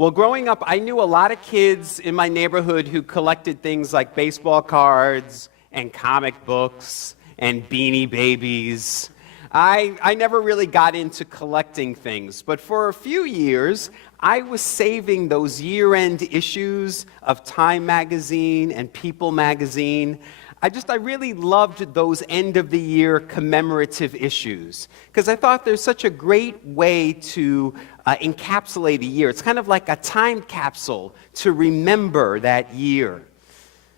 Well, growing up, I knew a lot of kids in my neighborhood who collected things like baseball cards and comic books and Beanie Babies. I never really got into collecting things, but for a few years, I was saving those year-end issues of Time magazine and People magazine. I really loved those end-of-the-year commemorative issues because I thought there's such a great way to encapsulate a year. It's kind of like a time capsule to remember that year.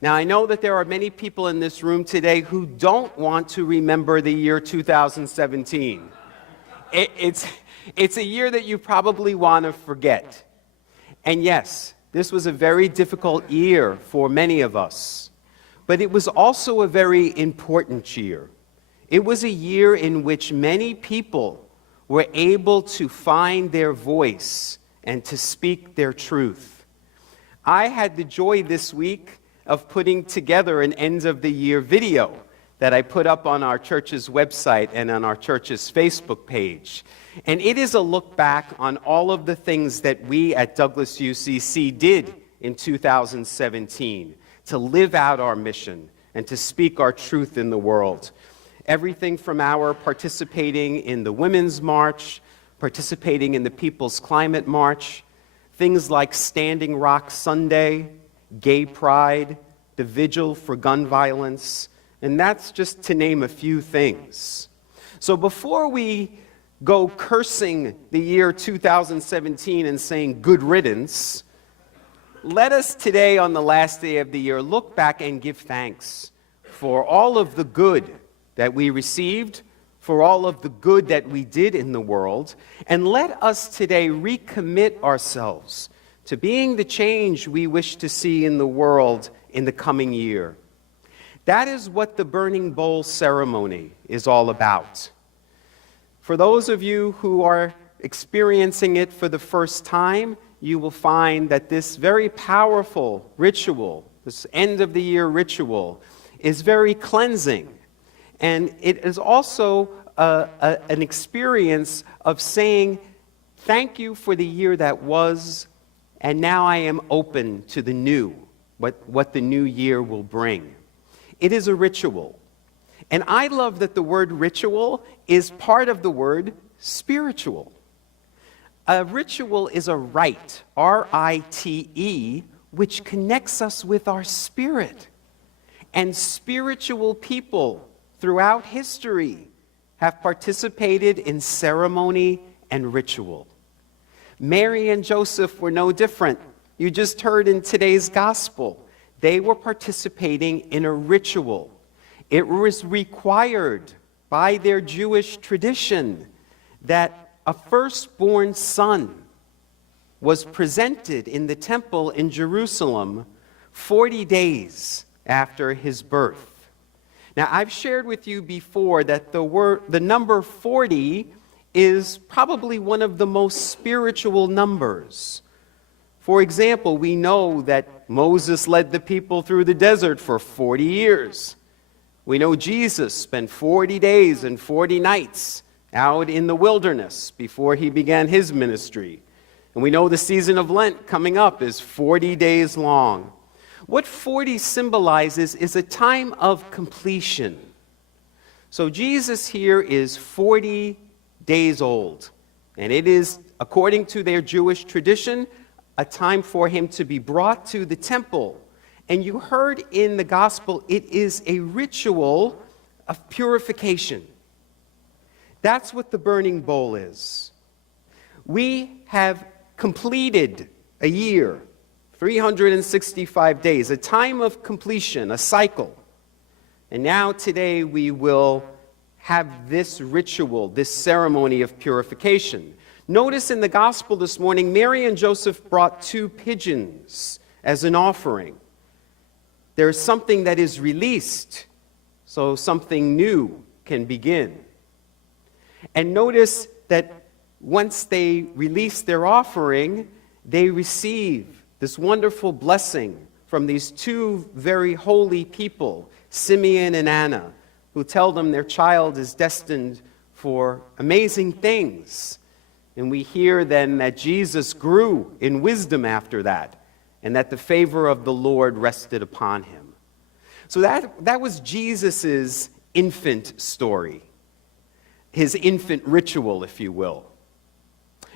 Now, I know that there are many people in this room today who don't want to remember the year 2017. It's a year that you probably want to forget. And yes, this was a very difficult year for many of us. But it was also a very important year. It was a year in which many people were able to find their voice and to speak their truth. I had the joy this week of putting together an end-of-the-year video that I put up on our church's website and on our church's Facebook page. And it is a look back on all of the things that we at Douglas UCC did in 2017. To live out our mission and to speak our truth in the world. Everything from our participating in the Women's March, participating in the People's Climate March, things like Standing Rock Sunday, Gay Pride, the Vigil for Gun Violence, and that's just to name a few things. So before we go cursing the year 2017 and saying good riddance, let us today, on the last day of the year, look back and give thanks for all of the good that we received, for all of the good that we did in the world, and let us today recommit ourselves to being the change we wish to see in the world in the coming year. That is what the Burning Bowl ceremony is all about. For those of you who are experiencing it for the first time, you will find that this very powerful ritual, this end-of-the-year ritual, is very cleansing. And it is also an experience of saying, thank you for the year that was, and now I am open to the new, what the new year will bring. It is a ritual. And I love that the word ritual is part of the word spiritual. A ritual is a rite, R-I-T-E, which connects us with our spirit. And spiritual people throughout history have participated in ceremony and ritual. Mary and Joseph were no different. You just heard in today's gospel, they were participating in a ritual. It was required by their Jewish tradition that a firstborn son was presented in the temple in Jerusalem 40 days after his birth. Now, I've shared with you before that the number 40 is probably one of the most spiritual numbers. For example, we know that Moses led the people through the desert for 40 years. We know Jesus spent 40 days and 40 nights out in the wilderness before he began his ministry. And we know the season of Lent coming up is 40 days long. What 40 symbolizes is a time of completion. So Jesus here is 40 days old. And it is, according to their Jewish tradition, a time for him to be brought to the temple. And you heard in the gospel, it is a ritual of purification. That's what the burning bowl is. We have completed a year, 365 days, a time of completion, a cycle. And now today we will have this ritual, this ceremony of purification. Notice in the gospel this morning, Mary and Joseph brought 2 pigeons as an offering. There is something that is released, so something new can begin. And notice that once they release their offering, they receive this wonderful blessing from these 2 very holy people, Simeon and Anna, who tell them their child is destined for amazing things. And we hear then that Jesus grew in wisdom after that, and that the favor of the Lord rested upon him. So that was Jesus' infant story, his infant ritual, if you will.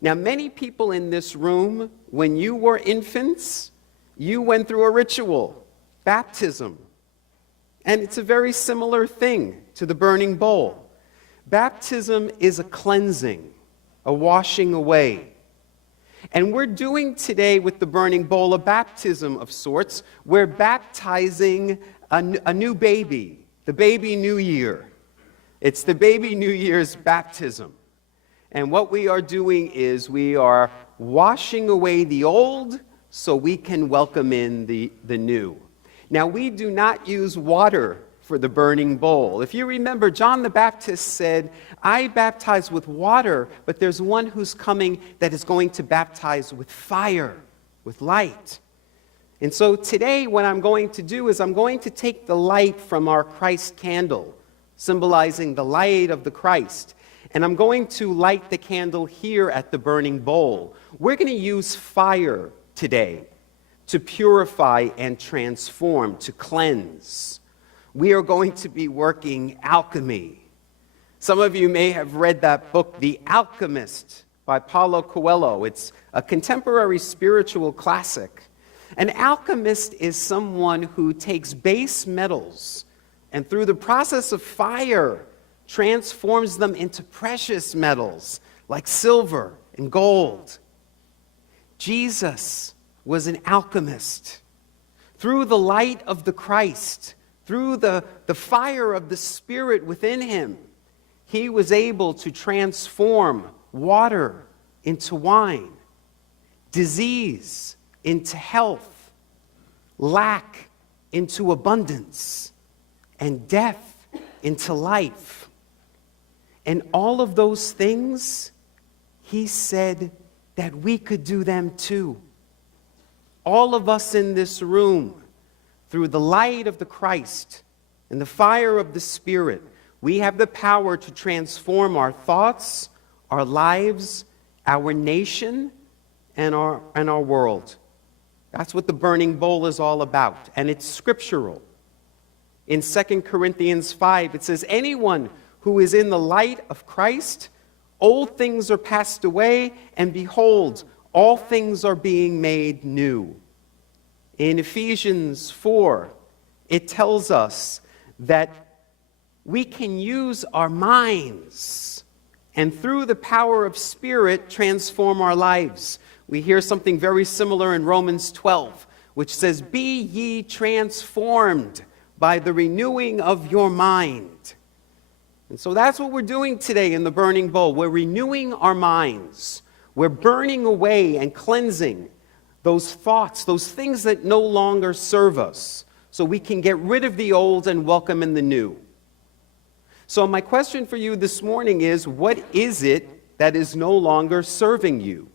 Now, many people in this room, when you were infants, you went through a ritual, baptism. And it's a very similar thing to the burning bowl. Baptism is a cleansing, a washing away. And we're doing today with the burning bowl a baptism of sorts. We're baptizing a new baby, the baby New Year. It's the baby New Year's baptism. And what we are doing is we are washing away the old so we can welcome in the new. Now, we do not use water for the burning bowl. If you remember, John the Baptist said, I baptize with water, but there's one who's coming that is going to baptize with fire, with light. And so today what I'm going to do is I'm going to take the light from our Christ candle, symbolizing the light of the Christ, and I'm going to light the candle here at the burning bowl. We're going to use fire today to purify and transform, to cleanse. We are going to be working alchemy. Some of you may have read that book, The Alchemist, by Paulo Coelho. It's a contemporary spiritual classic. An alchemist is someone who takes base metals and through the process of fire transforms them into precious metals like silver and gold. Jesus was an alchemist. Through the light of the Christ, through the fire of the Spirit within him, he was able to transform water into wine, disease into health, lack into abundance, and death into life. And all of those things, he said that we could do them too. All of us in this room, through the light of the Christ and the fire of the Spirit, we have the power to transform our thoughts, our lives, our nation, and our world. That's what the burning bowl is all about, and it's scriptural. In 2 Corinthians 5, it says, anyone who is in the light of Christ, old things are passed away, and behold, all things are being made new. In Ephesians 4, it tells us that we can use our minds and through the power of Spirit transform our lives. We hear something very similar in Romans 12, which says, be ye transformed by the renewing of your mind. And so that's what we're doing today in the burning bowl. We're renewing our minds. We're burning away and cleansing those thoughts, those things that no longer serve us, so we can get rid of the old and welcome in the new. So my question for you this morning is, what is it that is no longer serving you?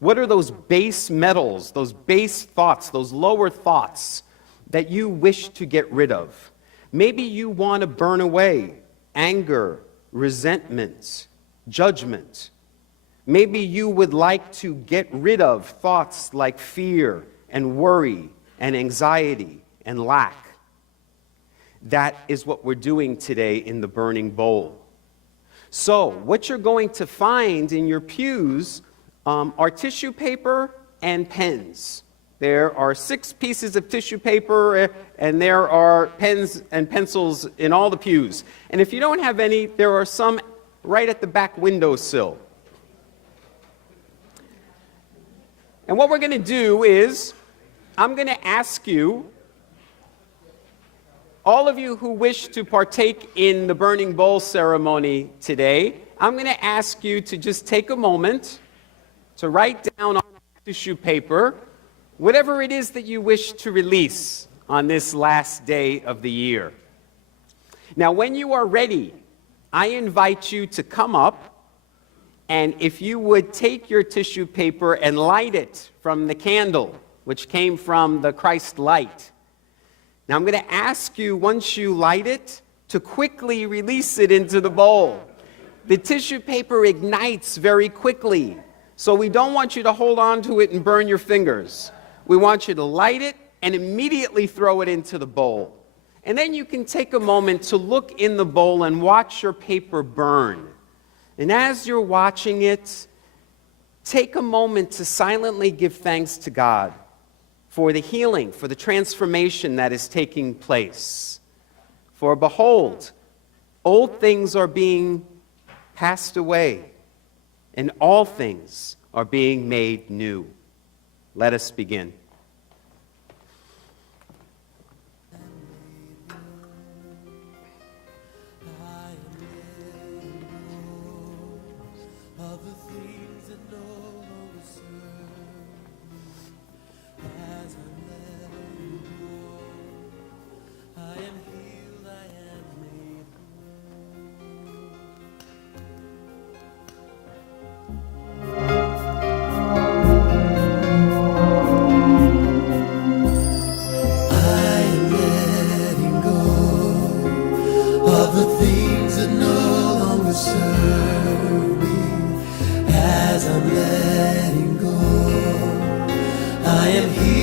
What are those base metals, those base thoughts, those lower thoughts that you wish to get rid of? Maybe you want to burn away anger, resentment, judgment. Maybe you would like to get rid of thoughts like fear and worry and anxiety and lack. That is what we're doing today in the burning bowl. So, what you're going to find in your pews are tissue paper and pens. There are 6 pieces of tissue paper, and there are pens and pencils in all the pews. And if you don't have any, there are some right at the back windowsill. And what we're going to do is, I'm going to ask you, all of you who wish to partake in the burning bowl ceremony today, I'm going to ask you to just take a moment to write down on tissue paper whatever it is that you wish to release on this last day of the year. Now, when you are ready, I invite you to come up, and if you would take your tissue paper and light it from the candle, which came from the Christ light. Now, I'm going to ask you, once you light it, to quickly release it into the bowl. The tissue paper ignites very quickly, so we don't want you to hold on to it and burn your fingers. We want you to light it and immediately throw it into the bowl. And then you can take a moment to look in the bowl and watch your paper burn. And as you're watching it, take a moment to silently give thanks to God for the healing, for the transformation that is taking place. For behold, old things are being passed away, and all things are being made new. Let us begin. I am here.